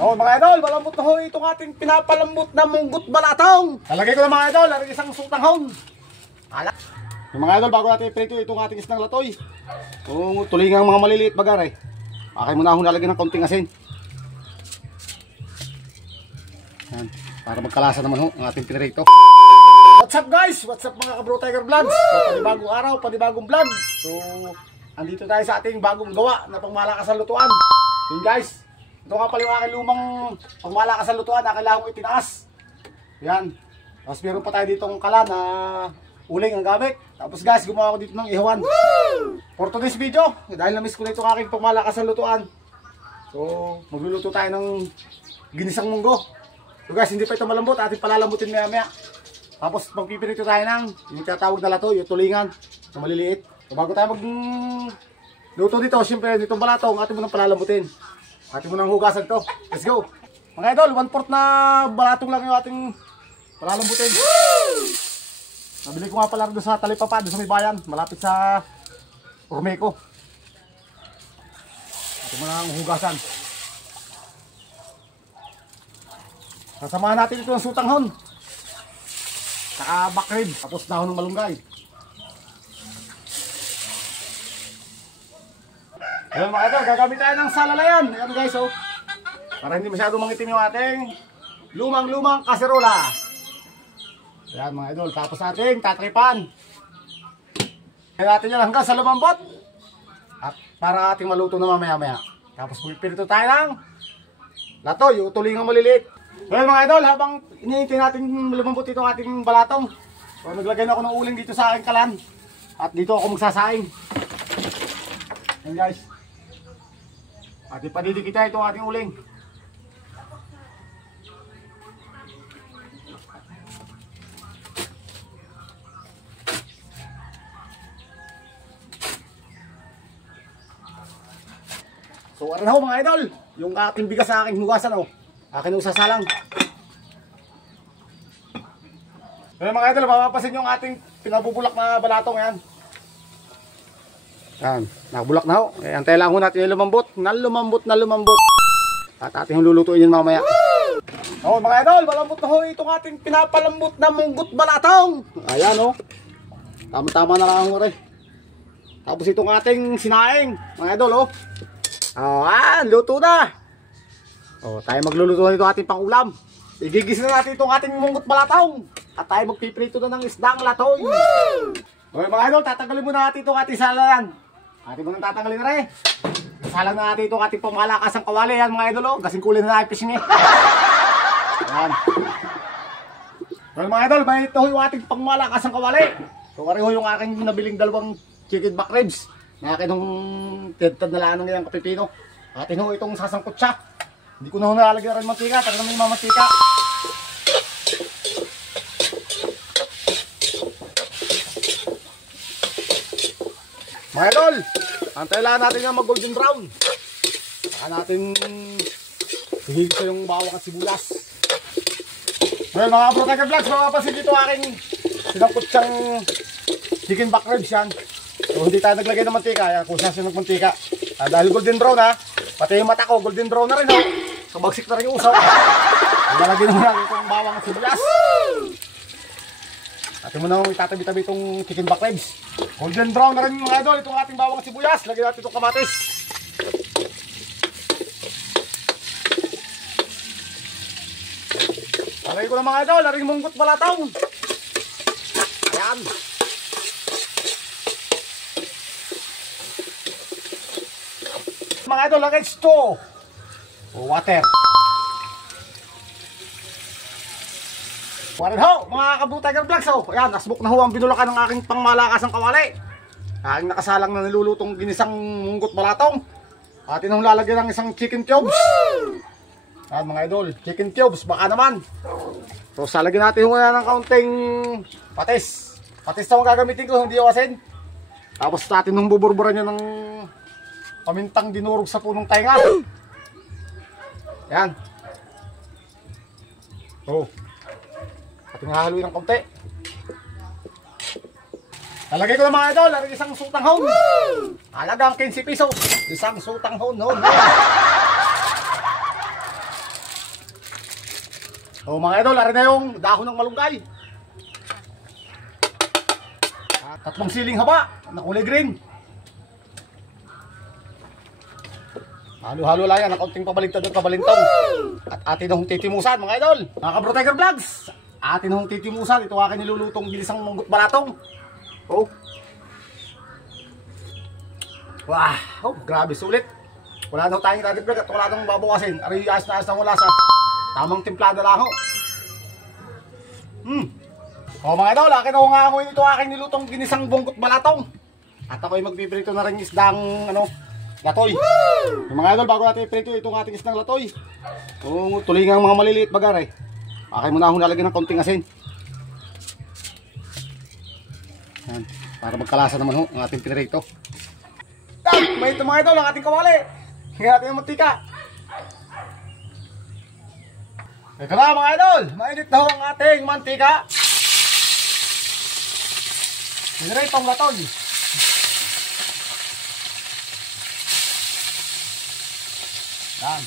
Oh, mga idol, malambot na ho itong ating pinapalambot na munggot balatong. Talagay ko na mga idol, ang isang sutanghon. Alak. Yung mga idol, bago natin i-prito itong ating isang latoy. Kung tulingang mga maliliit bagay, akin muna ako nalagyan ng konting asin. Yan, para magkalasa naman ho ang ating pinarito. What's up guys? What's up mga ka-Bro Tiger Vlogs? So, panibagong araw, panibagong vlog. So, andito tayo sa ating bagong gawa na pangmalakasan lutuan. Yun guys. Ito nga pala yung aking lumang pangmalakasan lutuan na kailangan ko itinaas. Yan. Tapos meron pa tayo ditong kala na uling ang gamit. Tapos guys, gumawa ko dito ng ihawan. For today's video, dahil na-miss ko na itong aking pangmalakasan lutuan. So, magluluto tayo ng ginisang munggo. So guys, hindi pa ito malambot. Ating palalambutin maya-maya. Tapos magpipirito tayo ng yung tinatawag na lato, yung tulingan na maliliit. So, bago tayo magluto dito, siyempre ditong balatong, ating mo nang palalambutin. Ating mo nang hugasan to. Let's go! Mga idol, 1/4 na balatong lang yung ating palalambutin. Nabili ko nga pala doon sa Talipapa, doon sa may bayan, malapit sa Ormeco. Ating mo nang hugasan. Sasamahan natin ito ng sutanghon. Saka bakrib, tapos dahon ng malunggay. Ayan mga idol, gagamit tayo ng salalayan. Ayan guys, oh. Para hindi masyadong mangitim yung ating lumang-lumang kaserola. Ayan mga idol, tapos ating tatripan. Ayan natin yan hanggang sa lumambot. At para ating maluto na mamaya-maya. Tapos pipirito tayo ng latoy, yung tulingang maliliit. Ayan mga idol, habang iniintay natin lumambot itong ating balatong. So naglagay na ako ng uling dito sa aking kalan. At dito ako magsasaing. Ayan guys. At ipadidikit tayo itong ating uling. So ano ho mga idol, yung ating bigas sa aking hugasan oh. Akin usasalang. Ayan mga idol, mapapasin yung ating pinabubulak na balatong yan. Yan, nakabulak na ho. Eh, antay lang ho natin yung lumambot. Na lumambot. At ating lulutuin yun mamaya. Oh mga idol, malambot na ho itong ating pinapalambot na munggot balatong. Ayan ho. Tama-tama na lang ang ore. Tapos itong ating sinaing. Mga idol oh. Oh, luto na. Oh, tayo magluluto na itong ating pangulam. Igigis na natin itong ating munggot balatong. At tayo magpiprito na ng isdang latoy. Okay mga idol, tatanggalin muna natin itong ating salayan. Ating muna tatanggalin na rin. Salang na natin itong ating pangmalakasang kawali. Yan mga idol, oh. Gasing kulin na natin pising eh. Yan. Okay mga idol, may ito yung ating pangmalakasang kawali. So kari yung aking nabiling dalawang chicken back ribs. Na akin nung tintad na laan ng ngayang kapipino. Atin ho itong sasangkot siya. Hindi ko na ho nalalagyan rin mantika. Taga naman yung mamantika. Mga idol, antayin lang natin yung mag-golden brown. Saka natin hihigit sa yung bawang at sibulas. Ngayon mga Bro Tiger Vlogs, mapapasin dito aking sinangkot siyang chicken back ribs yan. So hindi tayo naglagay ng mantika, yan kung saan sinang mantika. Dahil golden brown ha, pati yung mata ko golden brown na rin ha. So bagsik na rin yung usaw. Lalagyan naman natin itong bawang at sibulas. Atin mo na itatabi-tabi itong chicken back ribs. Golden brown na rin mga idol itong ating bawang at sibuyas. Lagyan natin itong kamatis. Lagay ko na mga idol, naring munggot balatong. Ayan. Mga idol, lagay ito. Water. Warin ho, mga ka-Bro Tiger Vlogs ho. Ayan, asbok na ho ang binulakan ng aking pangmalakasang kawali. Aking nakasalang na nilulutong ginisang munggot balatong. Atin ang lalagyan ng isang chicken cubes. Ayan mga idol, chicken cubes, baka naman. So salagyan natin muna ng kaunting patis. Patis na ang gagamitin ko, hindi yung asin. Tapos natin nung buburburan nyo ng pamintang dinurog sa punong tainga. Ayan. Oh. Ating hahaluin ng konti. Lalagay ko na mga idol, lalagay isang sutanghon. Halagang 15 piso. Isang sutanghon. So mga idol, ari na yung dahon ng malunggay. Tatlong siling haba na kulay green. Halo-halo lang yan, ang kaunting pabaligtad ng kabalintong. At atin hong titimusan mga idol. Mga Kabro Tiger Vlogs, atin hong titimusan. Ito aking nilulutong ginisang munggot balatong. Oh. Wow, grabe sulit. Wala na tayong dadagdag at wala nang babawasin. Ari ayos na ayos na wala sa tamang timplada lang ho. O mga idol, akin ako nga ako ito aking nilutong ginisang bungkot balatong. At ako'y magpiprito na rin isdang latoy. Yung mga idol, bago natin iprito itong ating isdang latoy. O tulingang mga maliliit bagar eh. Akin muna akong lalagyan ng konting asin. Yan, para magkalasa naman ho ang ating pinirito. Yan, may ito mga idol ang ating kawali. Hingin natin yung mantika. Ito na mga idol, mainit na ho ang ating mantika. Pinirito ang latoy. Yan.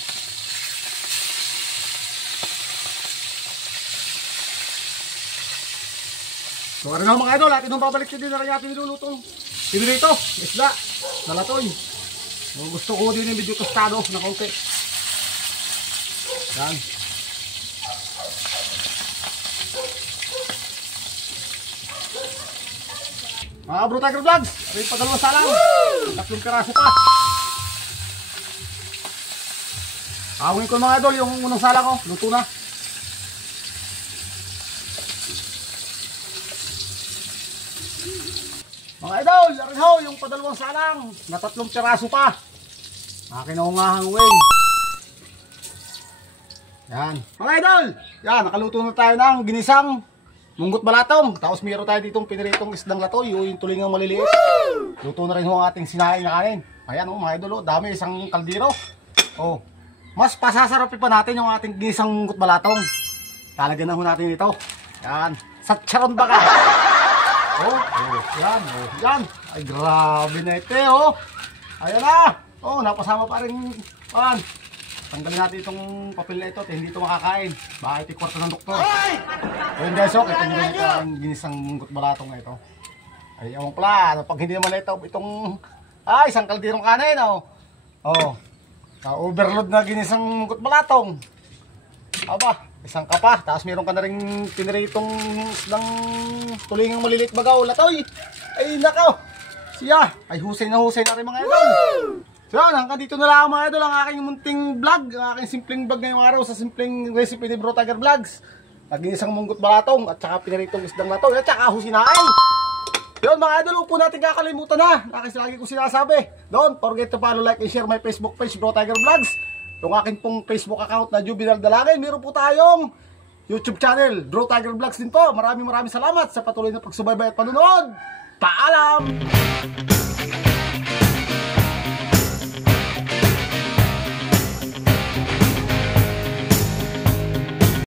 So ano na mga idol, atin nung babalik din na rin atin nilulutong pinirito, isda, na latoy. So, gusto ko din yung medyo tostado na kaunti. Yan. Mga Kabro Tiger Vlogs, rin pa dalawang salang. Tatlong piraso pa. Awin ko mga idol, yung unang salang ko, luto na. Mga idol, rin ho, yung padalawang salang, na tatlong piraso pa. Akin ako nga hangwing. Yan. Mga idol, yan, nakaluto na tayo ng ginisang munggot balatong. Tapos meron tayo ditong piniritong isdang latoy, yung tulingang maliliit. Luto na rin ho ang ating sinaing na kanin. Ayan o mga idol, dami isang kaldero. Oh, mas pasasarapin pa natin yung ating ginisang munggot balatong. Talagyan na ho natin ito. Yan, sa charon baka. Oh, yan, oh, yan. Ay grabe na ito oh. Ayan na. Oh, napasama pa rin. Yan. Tanggalin natin itong papel na ito at hindi ito makakain. Bakit ikwarto ng doktor? Ayun guys, okay. Ito yung ang ginisang munggot balatong na ito. Ay, ewan pala. Pag hindi naman ito, itong isang kaldirong kanin. Oh, overload na ginisang munggot balatong. Aba, isang kapa. Tapos meron ka na rin piniritong ng tulingang maliliit bagaw, latoy. Ay, nakaw. Siya. Ay, husay na rin mga idol. So yun, hanggang dito na lang mga idol ang aking munting vlog, ang aking simpleng vlog ngayong araw sa simpleng recipe ni Bro Tiger Vlogs. Naginisang munggot balatong at saka pinaritong isdang latoy at saka husinain. Yun mga idol, upo natin kakalimutan na. Kasi lagi ko sinasabi, don't forget to follow, like, and share my Facebook page, Bro Tiger Vlogs. Yung aking pong Facebook account na Juvenal Dalangin, meron po tayong YouTube channel, Bro Tiger Vlogs din po. Maraming salamat sa patuloy na pagsubaybay at panunood. Paalam!